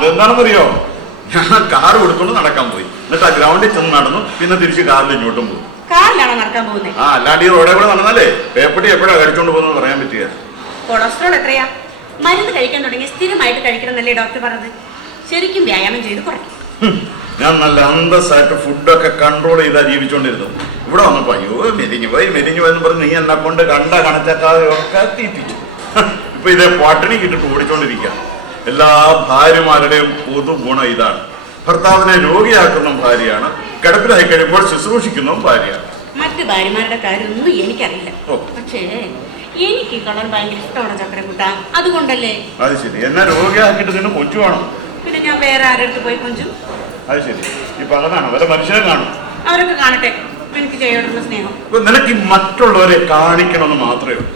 അതെന്താണെന്നറിയോ, ഞാൻ കാർ കൊടുത്തോണ്ട് നടക്കാൻ പോയി. എന്നിട്ട് ആ ഗ്രൗണ്ടിൽ ചെന്ന് നടന്നു, പിന്നെ തിരിച്ച് കാറിൽ ഇങ്ങോട്ടും പോകും. കാറിലാണോ നടക്കാൻ പോകുന്നത്? ആ, അല്ലാണ്ട് ഈ റോഡെ കൂടെ നടന്നാലേ പേപ്പട്ടി എപ്പോഴാ കഴിച്ചോണ്ട് പോകുന്നത് പറയാൻ പറ്റിയ. കൊളസ്ട്രോൾ എത്രയാ? മരുന്ന് കഴിക്കാൻ തുടങ്ങി സ്ഥിരമായിട്ട് കഴിക്കണം എന്നല്ലേ ഡോക്ടർ പറഞ്ഞത്? ശരിക്കും വ്യായാമം ചെയ്ത് കുറയ്ക്കും. ഞാൻ നല്ല അന്തസ്സായിട്ട് ഫുഡൊക്കെ കൺട്രോൾ ചെയ്താ ജീവിച്ചോണ്ടിരുന്നത്. ഇവിടെ വന്നപ്പോ അയ്യോ മെലിഞ്ഞു പോയി എന്ന് പറഞ്ഞ് നീ എന്നെ കൊണ്ട് കണ്ട കണച്ചക്കാതെ ഒക്കെ തീറ്റിച്ചു. ഇപ്പൊ ഇതേ പട്ടിണി കിട്ടിട്ട് ഓടിച്ചോണ്ടിരിക്കുക. എല്ലാ ഭാര്യമാരുടെയും പൊതു ഗുണം ഇതാണ്. ഭർത്താവിനെ രോഗിയാക്കുന്ന ഭാര്യയാണ്, കിടപ്പിലായി കഴിയുമ്പോൾ ശുശ്രൂഷിക്കുന്നതും ഭാര്യയാണ്. മറ്റു ഭാര്യമാരുടെ കാര്യമൊന്നും എനിക്കറിയില്ല. പക്ഷേ എനിക്ക് കളർ ഭയങ്കര ഇഷ്ടമാണ് ചക്കരക്കുട്ട, അതുകൊണ്ടല്ലേ. അത് ശരി, എന്നെ രോഗിയാക്കിട്ട് നിന്നെ കൊഞ്ചുവാണോ? പിന്നെ ഞാൻ വേറെ ആരെടുത്ത് പോയി കൊഞ്ചും? അത് ശരി, ഇപ്പൊ അതാണ് വല്ല മനുഷ്യനെ കാണും. അവരൊക്കെ കാണട്ടെ എനിക്ക് ജയോടുള്ള സ്നേഹം. നിനക്ക് ഈ മറ്റുള്ളവരെ കാണിക്കണമെന്ന് മാത്രമേ ഉള്ളൂ.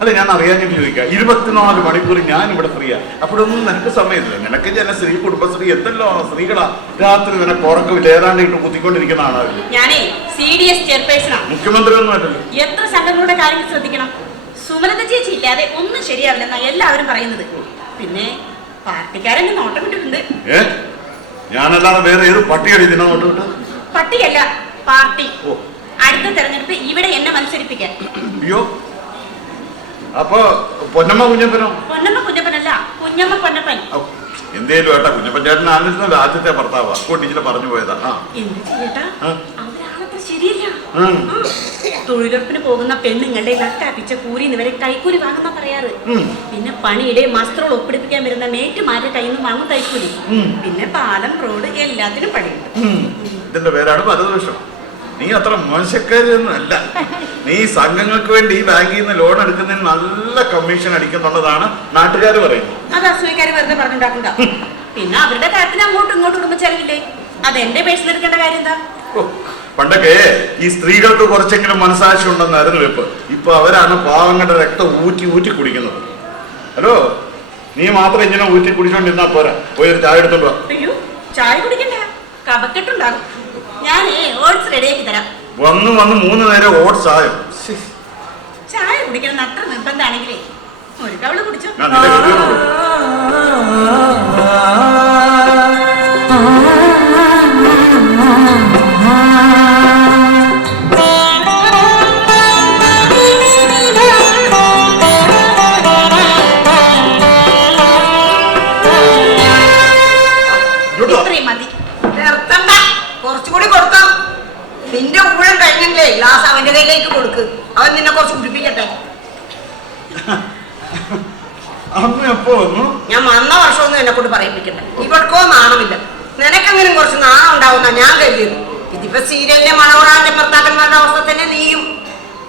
അല്ല, ഞാൻ അറിയാഞ്ഞിട്ട് ചോദിക്കാം, 24 മണിക്കൂർ ഞാൻ ഇവിടെ ഫ്രീയാ, അപ്പോഴൊന്നും നിനക്ക് സമയമില്ല. നിനക്ക് ജന സ്ത്രീ കുടുംബശ്രീ എന്തല്ലോ സ്ത്രീകളാ രാത്രി നിനക്ക് ഉറക്കമില്ല, ഏതാണ്ട് ഇട്ട് കുത്തിക്കൊണ്ടിരിക്കുന്നതാണ് അവര്. ഞാനേ CDS ചെയർപേഴ്സണാണ്, മുഖ്യമന്ത്രി ഒന്നും അല്ലല്ലോ. എത്ര സംഘങ്ങളുടെ കാര്യങ്ങൾ ശ്രദ്ധിക്കണം. സുമലത ചേച്ചി ഇല്ലാതെ ഒന്നും ശരിയാവില്ലെന്നാ എല്ലാവരും പറയുന്നത്. പിന്നെ പാർട്ടിക്കാരെന്നെ നോട്ടം വിട്ടിട്ടുണ്ട്. ഞാനല്ലാതെ വേറെ ഏത് പട്ടികടി ഇതിനെ നോട്ടം വിട്ടു? പട്ടിയല്ല, പാർട്ടി. അടുത്ത തെരഞ്ഞെടുപ്പ് ഇവിടെ എന്നെ മത്സരിപ്പിക്കാൻ. അയ്യോ, അപ്പൊ പൊന്നമ്മ കുഞ്ഞപ്പനോ? പൊന്നമ്മ കുഞ്ഞപ്പനല്ല, കുഞ്ഞമ്മ പൊന്നപ്പൻ. എന്തേലും ഏട്ടാ, കുഞ്ഞപ്പൻ ചേട്ടൻ ആലോചിച്ചത് ആദ്യത്തെ ഭർത്താവാ, ടീച്ചർ പറഞ്ഞു പോയതാ. എന്ത് ചേട്ടാ, അവരാണത്ര ശരിയല്ല. തൊഴിലുറപ്പിന് പോകുന്ന പെണ്ണുങ്ങളുടെ കട്ടാപ്പിച്ച കൂലിന്ന് വരെ കൈക്കൂലി വാങ്ങുന്ന പറയാറ്. പിന്നെ പണിയുടെ മസ്ത്രോൾ ഒപ്പിടിപ്പിക്കാൻ വരുന്ന മേറ്റുമാരുടെ കയ്യിൽ നിന്ന് വാങ്ങും കൈക്കൂലി. പിന്നെ പാലം, റോഡ് എല്ലാത്തിനും പണിയുണ്ട്. ഇതിന്റെ പേരാണ് പരദോഷം. നീ അത്ര മോശക്കാരിയൊന്നും അല്ല. നീ സംഘങ്ങൾക്ക് വേണ്ടി ഈ ബാങ്കിൽ നിന്ന് ലോൺ എടുക്കുന്നതിന് നല്ല കമ്മീഷൻ അടിക്കുന്നുള്ളതാണ് നാട്ടുകാർ പറയുന്നത്. അത് അസൂയക്കാര് വെറുതെ പറഞ്ഞുണ്ടാക്കണ്ട. പിന്നെ അവരുടെ കാര്യത്തിന് അങ്ങോട്ടും ഇങ്ങോട്ടും ഇടുമ്പോ ചെലവില്ലേ, അത് എന്റെ പേഴ്സണൽ എടുക്കേണ്ട കാര്യം എന്താ? പണ്ടൊക്കെ ഈ സ്ത്രീകൾക്ക് കുറച്ചെങ്കിലും മനസാക്ഷി ഉണ്ടെന്നായിരുന്നു വെപ്പ്. ഇപ്പൊ അവരാണ് പാവങ്ങളുടെ രക്തം ഊറ്റി ഊറ്റി കുടിക്കുന്നത്. ഹലോ, നീ മാത്രം ഇങ്ങനെ ഊറ്റി കുടിച്ചോണ്ടിരുന്നാ പോരാ, പോയി ഒരു ചായ എടുത്തോണ്ട്. അയ്യോ, ചായ കുടിക്കണ്ട, കപക്കെട്ടുണ്ടാകും. ഞാൻ ഓട്സ് റെഡിയാക്കി തരാം. വന്ന് 3 നേരം ഓട്സ് ആയോ? ചായ കുടിക്കണം അത്ര നിർബന്ധമാണെങ്കിലേ ഒരു കവള് കുടിച്ചോ. ഇത്രയും മതി. കുറച്ചുകൂടി കൊടുക്കാം. നിന്റെ ഊഴം കഴിഞ്ഞെങ്കിലേ ഗ്ലാസ് അവന്റെ കയ്യിലേക്ക് കൊടുക്ക്, അവൻ നിന്നെ കുറച്ച് കുടിപ്പിക്കട്ടെ. ഞാൻ വന്ന വർഷമൊന്നും എന്നെ കൊണ്ട് പറയിപ്പിക്കട്ടെ. ഇവർക്കോ നാണമില്ല, നിനക്കെങ്കിലും കുറച്ച് നാണം ഉണ്ടാവുന്ന ഞാൻ കരുതിയത്. ഇതിപ്പോ സീരിയലിന്റെ മണവറാന്റെ ഭർത്താക്കന്മാരുടെ അവസ്ഥ തന്നെ നീയും.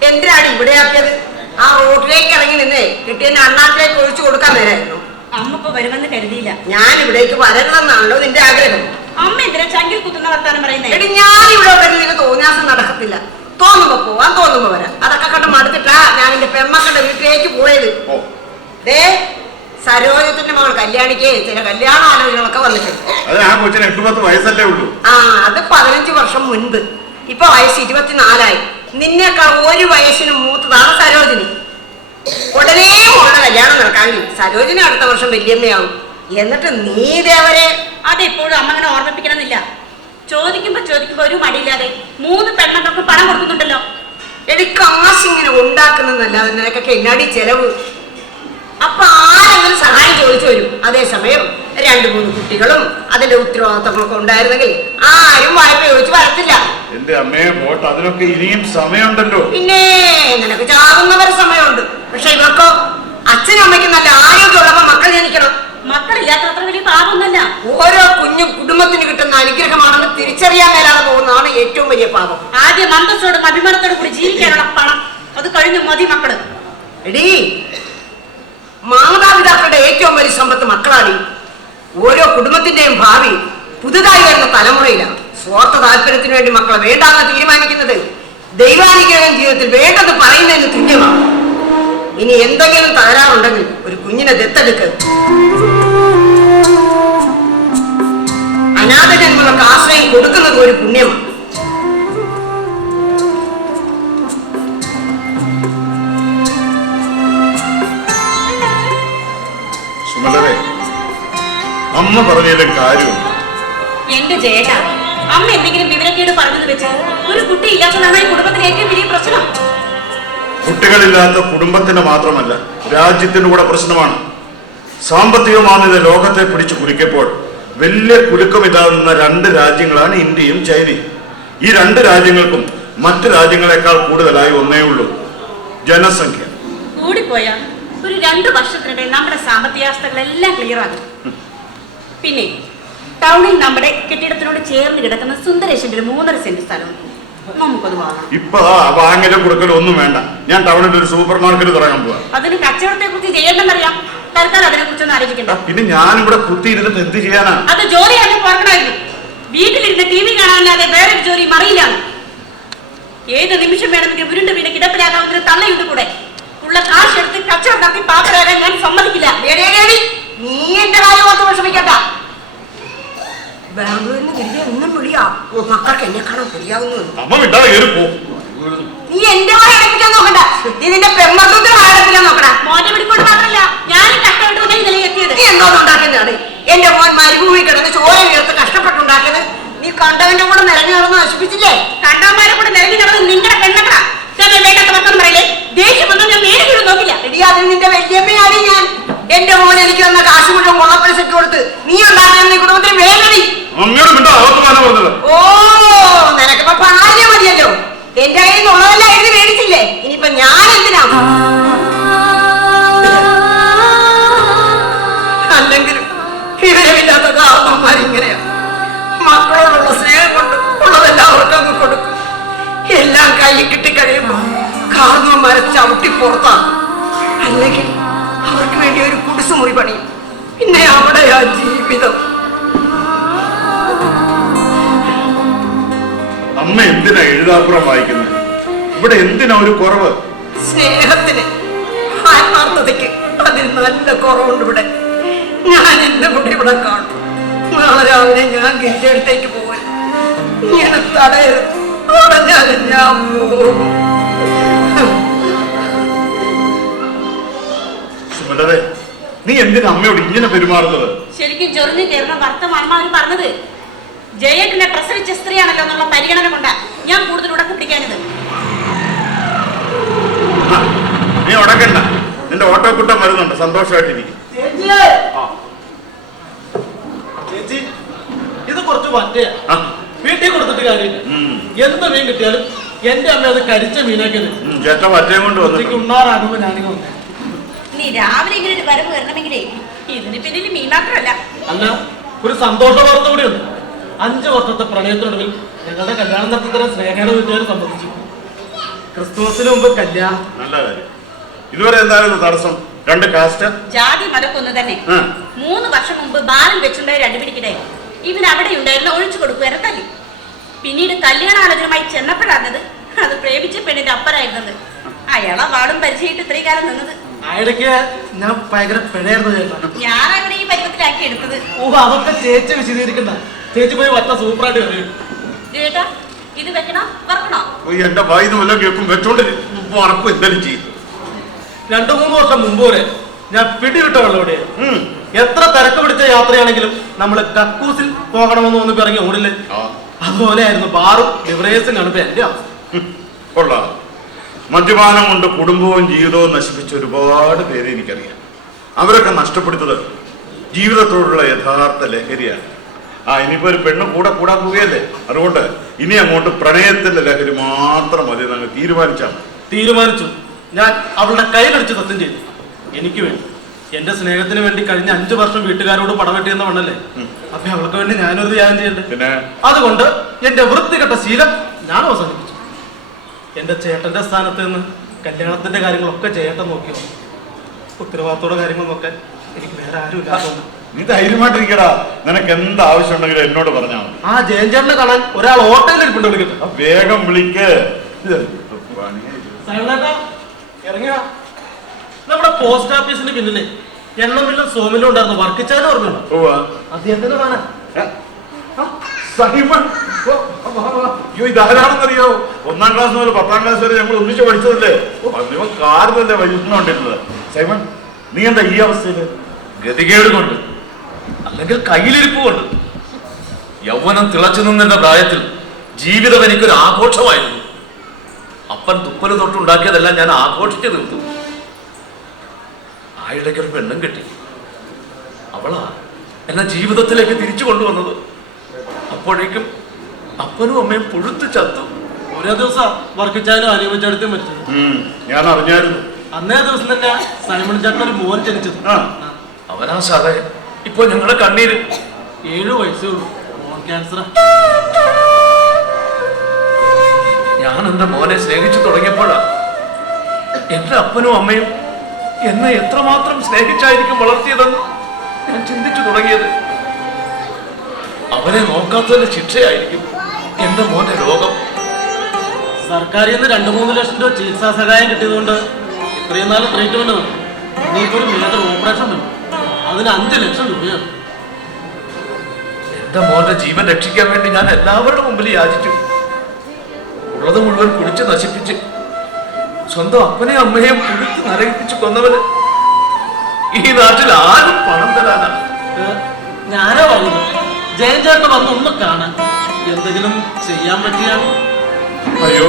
എന്തിനാണ് ഇവിടെ ആക്കിയത്? ആ റോഡിലേക്ക് ഇറങ്ങി നിന്നേ കിട്ടിയ അണ്ണാട്ടിലേക്ക് ഒഴിച്ചു കൊടുക്കാൻ നേരായിരുന്നു. അമ്മ ഇപ്പൊ വരുമെന്ന് കരുതിയില്ല. ഞാൻ ഇവിടേക്ക് വരരുതെന്നാണല്ലോ നിന്റെ ആഗ്രഹം. അമ്മ എന്തിനാ ചങ്കിൽ കുത്തുന്ന വർത്താനം പറയുന്നേ? എടി, ഞാൻ ഇവിടെ വരുന്നതിന് തോന്നിയാസം നടക്കത്തില്ല. തോന്നുമ്പോ പോവാൻ, തോന്നുമ്പോ വരാം. അതൊക്കെ കണ്ട് മടുത്തിട്ടാ ഞാൻ എന്റെ പെമ്മക്കളുടെ വീട്ടിലേക്ക് പോയത്. ദേ, സരോജത്തിന്റെ മകൾ കല്യാണിക്ക് ചില കല്യാണ ആലോചനകളൊക്കെ വന്നിട്ടുണ്ട്. അത് 15 വർഷം മുൻപ്. ഇപ്പൊ വയസ്സ് 24 നിന്നേക്കാൾ 1 വയസ്സിന് മൂത്തതാണ് സരോജിനി. ഉടനെ ഉള്ള കല്യാണം നടക്കാമെങ്കിൽ സരോജിനി അടുത്ത വർഷം വല്യമ്മയാവും. എന്നിട്ട് നീ ദേവരെ അതെപ്പോഴും അമ്മ അങ്ങനെ ഓർമ്മിപ്പിക്കണമെന്നില്ല. ചോദിക്കുമ്പോ ഒരു മടിയില്ലാതെ 3 പെണ്ണൊക്കെ പണം കൊടുക്കുന്നുണ്ടല്ലോ. എടി, കാശിങ്ങനെ ഉണ്ടാക്കുന്നതല്ലാതെ നിനക്കൊക്കെ എന്നാടി ചെലവ്? അപ്പൊ ആരെങ്കിലും സഹായം ചോദിച്ചു വരും. അതേസമയം 2-3 കുട്ടികളും അതിന്റെ ഉത്തരവാദിത്തങ്ങളൊക്കെ ഉണ്ടായിരുന്നെങ്കിൽ ആരും വായ്പ ചോദിച്ചു വരത്തില്ല. എന്റെ അമ്മയെ പോട്ട്, അതിനൊക്കെ ഇനിയും സമയമുണ്ടല്ലോ. പിന്നെ നിനക്ക് ചാകുന്നവരെ സമയമുണ്ട്. പക്ഷെ ഇവർക്കോ അച്ഛനും അമ്മയ്ക്കും നല്ല ആരോഗ്യമുള്ളപ്പോ മക്കൾ ജനിക്കണം. മക്കളില്ലാത്തത്ര വലിയ പാപമൊന്നല്ല. ഓരോ കുഞ്ഞും കുടുംബത്തിന് കിട്ടുന്ന അനുഗ്രഹമാണെന്ന് തിരിച്ചറിയാൻ മേലാതെ പോകുന്നതാണ് ഏറ്റവും വലിയ പാപം. ആദ്യം അന്തസ്സോടും അഭിമാനത്തോടും കൂടി ജീവിക്കാനുള്ള പണം, അത് കഴിഞ്ഞു മതി മക്കള്. എടീ, മാതാപിതാക്കളുടെ ഏറ്റവും വലിയ സമ്പത്ത് മക്കളാടി. ഓരോ കുടുംബത്തിന്റെയും ഭാവി പുതുതായി വരുന്ന തലമുറയിലാണ്. സ്വാർത്ഥ താല്പര്യത്തിന് വേണ്ടി മക്കളെ വേണ്ടാന്ന് തീരുമാനിക്കുന്നത് ദൈവാനുഗ്രഹം ജീവിതത്തിൽ വേണ്ടെന്ന് പറയുന്നതിന് തുല്യമാണ്. ഇനി എന്തെങ്കിലും തകരാറുണ്ടെങ്കിൽ ഒരു കുഞ്ഞിനെ ദത്തെടുക്ക്. അനാഥ ജന്മങ്ങൾക്ക് ആശ്രയം കൊടുക്കുന്നത് ഒരു പുണ്യമാണ്. സുമലരെ, അമ്മ പറഞ്ഞതിലും കാര്യമുണ്ട്. എന്റെ ജയേട്ടാ, അമ്മ എന്തെങ്കിലും വിവരക്കേട് പറഞ്ഞത് വെച്ച് ഒരു കുട്ടി ഇല്ലാത്തതാണ് ഈ കുടുംബത്തിലെ ഏറ്റവും വലിയ പ്രശ്നം. കുട്ടികളില്ലാത്ത കുടുംബത്തിന് മാത്രമല്ല, രാജ്യത്തിന് കൂടെ പ്രശ്നമാണ്. സാമ്പത്തികമാന്യത ലോകത്തെ പിടിച്ചു കുലുക്കിയപ്പോൾ വലിയ കുലുക്കമില്ലാവുന്ന 2 രാജ്യങ്ങളാണ് ഇന്ത്യയും ചൈനയും. ഈ 2 രാജ്യങ്ങൾക്കും മറ്റ് രാജ്യങ്ങളെക്കാൾ കൂടുതലായി ഒന്നേ ഉള്ളൂ, ജനസംഖ്യ. കൂടിപ്പോയാ ഒരു 2 വർഷത്തിനിടെ നമ്മുടെ സാമ്പത്തികാവസ്ഥകളെല്ലാം ക്ലിയർ ആകും. പിന്നെ ടൗണിൽ നമ്മുടെ കെട്ടിടത്തിനോട് ചേർന്ന് കിടക്കുന്ന സുന്ദരേശന്റെ ഒരു 3.5 സെന്റ് സ്ഥലം നമുക്കത് വാങ്ങാം. ഇപ്പൊ വാങ്ങലും കൊടുക്കലും ഒന്നും വേണ്ട. ഞാൻ ടൗണിൽ ഒരു സൂപ്പർ മാർക്കറ്റ് തുടങ്ങാൻ പോവാ. അതിന് കച്ചവടത്തെ കുറിച്ച് ചെയ്യേണ്ടെന്നറിയാം. തൽക്കാലം അതിനെ കുറിച്ചൊന്നും ആലോചിക്കണ്ട. പിന്നെ ഞാനിവിടെ കുത്തിയിരുന്നിട്ട് എന്ത് ചെയ്യാനാ? അത് ജോലിയായിട്ട് പോർക്കണമായിരുന്നു. വീട്ടിലിരുന്ന് TV കാണാനല്ലാതെ വേറൊരു ജോലി മറിയിലാണ്. ഏത് നിമിഷം വേണമെങ്കിൽ ഉരുണ്ട് വീട് കിടപ്പിലാകാവുന്ന തള്ളയുണ്ട് കൂടെ. ഉള്ള കാശ് എടുത്ത് കച്ചവടം നടത്തി പാപ്പരാകാൻ ഞാൻ സമ്മതിക്കില്ല. നീ എന്റെ കാര്യം ഓർത്ത് വിഷമിക്കണ്ട. ബാംഗ്ലൂരിൽ നിന്ന് തിരികെ എന്നും വിളിയാ. മക്കൾക്ക് എന്നെ കാണാൻ ശരിയാവുന്നു. അമ്മ വിട്ടാതെ കയറി പോ. നീ എന്റെ വായ അടപ്പിക്കാൻ നോക്കണ്ട. നീ നിന്റെ പെമ്മത്വത്തിന് വായ അടപ്പിക്കാൻ നോക്കണ. മോനെ പിടിക്കൊണ്ട് മാത്രമല്ല ഞാനും കഷ്ടപ്പെട്ട് ഇന്നലെ എത്തിയത്. നീ എന്തോന്ന് ഉണ്ടാക്കുന്നതാണ്? എന്റെ മോൻ മരുഭൂമി കിടന്ന് ചോര ഉയർത്ത് കഷ്ടപ്പെട്ടുണ്ടാക്കിയത്. നീ കണ്ടവന്റെ കൂടെ നിരങ്ങി നടന്ന് നശിപ്പിച്ചില്ലേ? കണ്ടവന്മാരെ കൂടെ നിരങ്ങി നടന്ന് നിങ്ങളുടെ പെണ്ണക്കളാ. വേണ്ടാത്ത വർക്കൊന്നും പറയില്ലേ? ദേഷ്യം വന്നാൽ ഞാൻ നേരിട്ട് നോക്കില്ല. എടി, അതിന് നിന്റെ വല്യമ്മയാണ് ഞാൻ. എന്റെ മോൻ എനിക്ക് തന്ന കാശ് മുഴുവൻ കൊള്ളപ്പലിശയ്ക്ക് കൊടുത്ത് നീ ഉണ്ടാക്കുന്ന കുടുംബത്തിന് വേഗടി. ഓ, നിനക്കിപ്പോ പണാരിയ മതിയല്ലോ. എന്റെ കയ്യിൽ നിന്നുള്ളതെല്ലാം എഴുതി മേടിച്ചില്ലേ? ഇനിയിപ്പൊ ഞാൻ എന്തിനാ? അല്ലെങ്കിലും വിവരമില്ലാത്ത കാരണന്മാരിങ്ങനെയാ. മക്കളോടുള്ള സ്നേഹം കൊണ്ട് ഉള്ളതെല്ലാം അവർക്കങ്ങ് കൊടുക്കും. എല്ലാം കയ്യിൽ കിട്ടിക്കഴിയുമ്പോ കാരണന്മാരെ ചവിട്ടി പുറത്താണ്. അല്ലെങ്കിൽ അവർക്ക് വേണ്ടി ഒരു കുടിസുമുറി പണി. പിന്നെ അവിടെയാ ജീവിതം. അമ്മ എന്തിനാ എഴുതാപ്പുറം വായിക്കുന്നത്? ഇവിടെ എന്തിനാ ഒരു കുറവ്? സ്നേഹത്തിന്, ആത്മാർത്ഥതയ്ക്ക് അതിന് നല്ല കുറവുണ്ട് ഇവിടെ. ഞാൻ എന്റെ കൂടെ ഇവിടെ കാണും. നാളെ രാവിലെ ഞാൻ ഗിരിജടുത്തേക്ക് പോവാൻ. ഇങ്ങനെ തടയരുത്. പറഞ്ഞാലും ഞാൻ പോകും. സുമലതേ, നീ എന്തിനാ അമ്മയോട് ഇങ്ങനെ പെരുമാറുന്നത്? ശരിക്കും ചൊറിഞ്ഞു കയറുന്ന വർത്തമാനമാര് പറഞ്ഞത് ജയേട്ടനെ പ്രസവിച്ച സ്ത്രീയാണല്ലോ എന്നുള്ള പരിഗണന കൊണ്ടാ ഞാൻ കൂടുതൽ ഉടക്ക് പിടിക്കാനത്. നീ ഉടക്കണ്ട. നിന്റെ ഓട്ടോക്കുട്ടം വരുന്നുണ്ട്. സന്തോഷമായിട്ടിരിക്കും. ചേച്ചി, ഇത് കുറച്ച് പറ്റയാ. വീട്ടിൽ കൊടുത്തിട്ട് കാര്യമില്ല. എന്ത് മീൻ കിട്ടിയാലും എന്റെ അമ്മ അത് കരിച്ച മീനാക്കിയത്. ചേട്ടൻ പറ്റയും കൊണ്ട് വന്നു ഉണ്ണാറാകുമ്പോ ഞാനിങ്ങനെ നീ രാവിലെ ഇങ്ങനെ ഒരു വരവ് വരണമെങ്കിലേ ഇതിന് പിന്നിൽ മീൻ മാത്രമല്ല. അല്ല, ഒരു സന്തോഷ വാർത്ത കൂടിയുണ്ട്. 5 വർഷത്തെ പ്രണയത്തിനൊടുവിൽ ഞങ്ങളുടെ കല്യാണം നടത്തുന്ന സ്നേഹയുടെ വീട്ടുകാർ സംബന്ധിച്ചു. ക്രിസ്തുമസിന് മുമ്പ് കല്യാണം. നല്ല കാര്യം. ഇതുവരെ എന്തായിരുന്നു തടസ്സം? 2 കാസ്റ്റ് ജാതി മതക്കൊന്നു തന്നെ. 3 വർഷം മുമ്പ് ബാറിൽ വെച്ചുണ്ടായ 2 പിടിക്കിടെ ഇവൻ അവിടെ ഉണ്ടായിരുന്ന ഒഴിച്ചു കൊടുക്കുവാൻ തല്ലി. പിന്നീട് കല്യാണാലോചനമായി ചെന്നപ്പോഴാണത് അത് പ്രേമിച്ച പെണ്ണിന്റെ അപ്പനായിരുന്നത്. അയാളെ വാടും പരിചയമായിട്ട് ഇത്രയും കാലം നിന്നത്. ആയിടയ്ക്ക് ഞാൻ ഭയങ്കര പിഴയായിരുന്നു ചേട്ടാ. ഞാൻ അവനെ ഈ പരുവത്തിലാക്കി എടുത്തത്. അതൊക്കെ ചേച്ചി വിശദീകരിക്കണ്ട. ചേച്ചി പോയി വറ്റ സൂപ്പറായിട്ട് കറിയും. ചേട്ടാ, ഇത് വെക്കണോ വറക്കണോ? എന്റെ വായിന്ന് വല്ലതും കേൾക്കും. വെച്ചോണ്ട് ഉറപ്പ് എന്തായാലും ചെയ്യും. 2-3 വർഷം മുമ്പ് വരെ ഞാൻ പിടിവിട്ട വെള്ളവിടെ. എത്ര തിരക്ക് പിടിച്ച യാത്രയാണെങ്കിലും നമ്മള് കക്കൂസിൽ പോകണമെന്ന് ഒന്ന് പിറങ്ങി ഓടില്ലേ? അതുപോലെയായിരുന്നു ബാറും ലിവറേഴ്സും കാണുമ്പോ എന്റെ അവസ്ഥ. കൊള്ളാം. മദ്യപാനം കൊണ്ട് കുടുംബവും ജീവിതവും നശിപ്പിച്ച ഒരുപാട് പേരെ എനിക്കറിയാം. അവരൊക്കെ നഷ്ടപ്പെടുത്തത് ജീവിതത്തോടുള്ള യഥാർത്ഥ ലഹരിയാണ്. ഇനിയിപ്പോ ഒരു പെണ്ണ് കൂടാൻ പോവുകയല്ലേ. അതുകൊണ്ട് ഇനി അങ്ങോട്ട് പ്രണയത്തിന്റെ ലഹരി മാത്രം മതി ഞങ്ങൾ തീരുമാനിച്ചു. ഞാൻ അവളുടെ കയ്യിലടിച്ച് സത്യം ചെയ്തു. എനിക്ക് വേണ്ടി, എന്റെ സ്നേഹത്തിന് വേണ്ടി കഴിഞ്ഞ 5 വർഷം വീട്ടുകാരോട് പടവെട്ടിയെന്ന വണ്ണല്ലേ. അപ്പൊ അവൾക്ക് വേണ്ടി ഞാനൊരു ത്യാഗം ചെയ്യണ്ടേ? പിന്നെ അതുകൊണ്ട് എന്റെ വൃത്തികെട്ട ശീലം ഞാൻ അവസാനിപ്പിച്ചു. എന്റെ ചേട്ടന്റെ സ്ഥാനത്ത് നിന്ന് കല്യാണത്തിന്റെ കാര്യങ്ങളൊക്കെ ചേട്ടൻ നോക്കിയോ. ഉത്തരവാദിത്തോടെ കാര്യങ്ങൾ നോക്കാൻ എനിക്ക് വേറെ ആരും ഇല്ലാത്തതുകൊണ്ട്. നീ ധൈര്യമായിട്ടിരിക്കടാ. നിനക്ക് എന്ത് ആവശ്യം ഉണ്ടെങ്കിലും എന്നോട് പറഞ്ഞാൽ മതി. ആ ജയൻചേട്ടനെ കാണാൻ ഒരാൾ ഓട്ടോയിൽ ഇരിപ്പുണ്ട്. വിളിക്കട്ടെ. വേഗം വിളിക്ക്. ഇറങ്ങിയ നമ്മുടെ പോസ്റ്റ് ഓഫീസിന് പിന്നിലെ എണ്ണമില്ലും സോമിലും ഉണ്ടായിരുന്നു വർക്കിച്ചാലും ഓർമ്മയുണ്ടോ? അദ്ദേഹത്തിന്റെ കാണാൻ ഇതാരാണെന്നറിയോ? 1ാം ക്ലാസ് മുതൽ 10ാം ക്ലാസ് വരെ ഞങ്ങൾ ഒന്നിച്ച് പഠിച്ചതല്ലേ. ഇവൻ കാറിലല്ലേ വൈകുന്നുകൊണ്ടിരുന്നത്. സൈമൺ, നീ എന്താ ഈ അവസ്ഥയില്? ഗതികേട് കൊണ്ട്, അല്ലെങ്കിൽ കയ്യിലിരിപ്പ് കൊണ്ട്. യൗവനം തിളച്ചു നിന്നെന്റെ പ്രായത്തിൽ ജീവിതം എനിക്കൊരു ആഘോഷമായിരുന്നു. അപ്പൻ തുപ്പല് തൊട്ടുണ്ടാക്കിയതെല്ലാം ഞാൻ ആഘോഷിച്ചു തീർത്തു. ആയിടയ്ക്കൊരു പെണ്ണും കെട്ടി. അവളാ എന്നെ ജീവിതത്തിലേക്ക് തിരിച്ചു കൊണ്ടുവന്നത്. അപ്പോഴേക്കും അപ്പനും അമ്മയും പുഴുത്തു ചത്തു. ഓരോ ദിവസം വർക്കിച്ചാലും അനുഭവിച്ചെടുത്ത് മരിച്ചത്. ഞാൻ അറിഞ്ഞായിരുന്നു. അന്നേ ദിവസം തന്നെ സൈമൺ ചേട്ടൻ ഒരു മോൻ ജനിച്ചത്. അവനാ സാറേ ഇപ്പൊ ഞങ്ങളുടെ കണ്ണീര്. 7 വയസ്സേ ഉള്ളൂ, മോൺ ക്യാൻസറാ. ഞാൻ എന്റെ മോനെ സ്നേഹിച്ചു തുടങ്ങിയപ്പോഴാ എന്റെ അപ്പനും അമ്മയും എന്നെ എത്രമാത്രം സ്നേഹിച്ചായിരിക്കും വളർത്തിയതെന്ന് ഞാൻ ചിന്തിച്ചു തുടങ്ങിയത്. അവരെ നോക്കാത്തതിന്റെ ശിക്ഷയായിരിക്കും എന്റെ മോന്റെ രോഗം. സർക്കാരിൽ നിന്ന് 2-3 ലക്ഷം രൂപ ചികിത്സാ സഹായം കിട്ടിയതുകൊണ്ട് ഇത്രയും നാൾ ട്രീറ്റ്മെന്റ് നടന്നു. ഇനിയിപ്പോ ഒരു മേജർ ഓപ്പറേഷൻ വരും, അതിന് 5 ലക്ഷം രൂപയാണ്. എന്റെ മോന്റെ ജീവൻ രക്ഷിക്കാൻ വേണ്ടി ഞാൻ എല്ലാവരുടെ മുമ്പിൽ യാചിച്ചു. ഉള്ളത് മുഴുവൻ കുടിച്ച് നശിപ്പിച്ച് സ്വന്തം അപ്പനെയും അമ്മയെയും കുടിച്ച് നരകിപ്പിച്ച് കൊന്നവന് ഈ നാട്ടിൽ ആരും പണം തരാനാണ്. ഞാനാ പറയുന്നത്, ജയൻ ചേട്ടൻ വന്ന് ഒന്ന് കാണാൻ എന്തെങ്കിലും ചെയ്യാൻ പറ്റിയാണ്. അയ്യോ,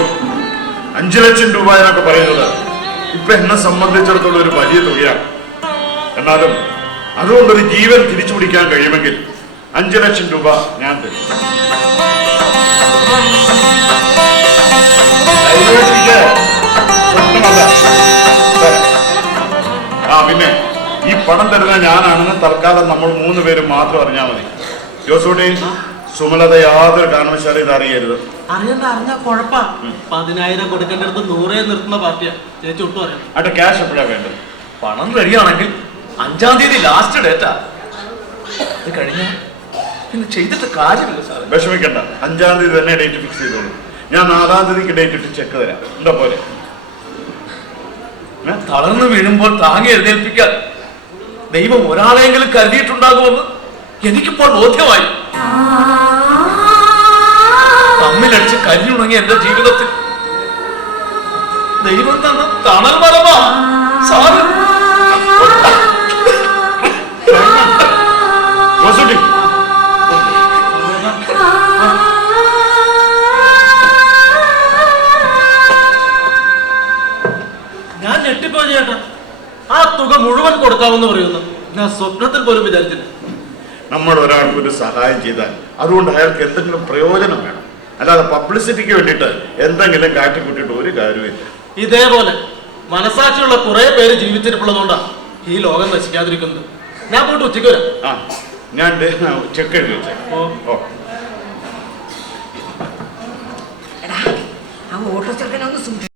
5 ലക്ഷം രൂപ എന്നൊക്കെ പറയുന്നത് ഇപ്പൊ എന്നെ സംബന്ധിച്ചിടത്തോളം ഒരു വലിയ തുകയാണ്. എന്നാലും അതുകൊണ്ടൊരു ജീവൻ തിരിച്ചു പിടിക്കാൻ കഴിയുമെങ്കിൽ 5 ലക്ഷം രൂപ ഞാൻ തരും. പിന്നെ ഈ പണം തരുന്ന ഞാനാണെന്ന് തൽക്കാലം നമ്മൾ 3 പേരും മാത്രം അറിഞ്ഞാൽ മതി. ജോസൂട്ടി, സുമലത യാതൊരു കാരണവശാലും ഇത് അറിയരുത്. അറിഞ്ഞാ കുഴപ്പാ. 10,000 കൊടുക്കേണ്ടടുത്ത് 100 നിർത്തുന്ന പാർട്ടിയാ. ചേച്ചി ഒട്ടും അറിയാം. അവിടെ ക്യാഷ് എപ്പോഴാണ് വേണ്ടത്? പണം റെഡിയാണെങ്കിൽ 5-ാം തീയതി ലാസ്റ്റ് ഡേറ്റാ. അത് കഴിഞ്ഞ പിന്നെ ചെയ്തിട്ട് കാര്യമില്ല സാറേ. വിഷമിക്കണ്ട, 5-ാം തീയതി തന്നെ ഡേറ്റ് ഫിക്സ് ചെയ്തോളൂ. ഞാൻ 4-ാം തീയതിക്ക് ഡേറ്റ് ഇട്ട് ചെക്ക് തരാം. എന്താ പോലെ? തളർന്നു വീഴുമ്പോൾ താങ്ങി എഴുന്നേൽപ്പിക്കാൻ ദൈവം ഒരാളെങ്കിലും കരുതിയിട്ടുണ്ടാകുമെന്ന് എനിക്കിപ്പോൾ ബോധ്യമായി. തമ്മിലടിച്ച് കരിഞ്ഞുണങ്ങി എന്റെ ജീവിതത്തിൽ ദൈവം തന്ന തണൽ മരമാ സാറ്. ജോസൂട്ടി, ഞാൻ ഞെട്ടിപ്പോയി ചേട്ടാ. ആ തുക മുഴുവൻ കൊടുക്കാമെന്ന് പറയുന്നു. ഞാൻ സ്വപ്നത്തിൽ പോലും വിചാരിച്ചില്ല. നമ്മൾ ഒരാൾക്ക് ഒരു സഹായം ചെയ്താൽ അതുകൊണ്ട് അയാൾക്ക് എന്തെങ്കിലും പ്രയോജനം വേണം. അല്ലാതെ പബ്ലിസിറ്റിക്ക് വേണ്ടിയിട്ട് എന്തെങ്കിലും കാട്ടിക്കൂട്ടിയിട്ട് ഒരു കാര്യമില്ല. ഇതേപോലെ മനസാക്ഷിയുള്ള കുറെ പേര് ജീവിച്ചിരിപ്പുള്ളതുകൊണ്ടാണ് ഈ ലോകം നശിക്കാതിരിക്കുന്നത്. ഞാൻ പോയിട്ട് ഉച്ചയ്ക്ക് വരാം. ഞാൻ ചെക്ക് എഴുതി വെച്ചേ. ഓ, എടാ, ആ ഓട്ടോ ചെറുക്കനൊന്ന് സൂക്ഷിച്ചു.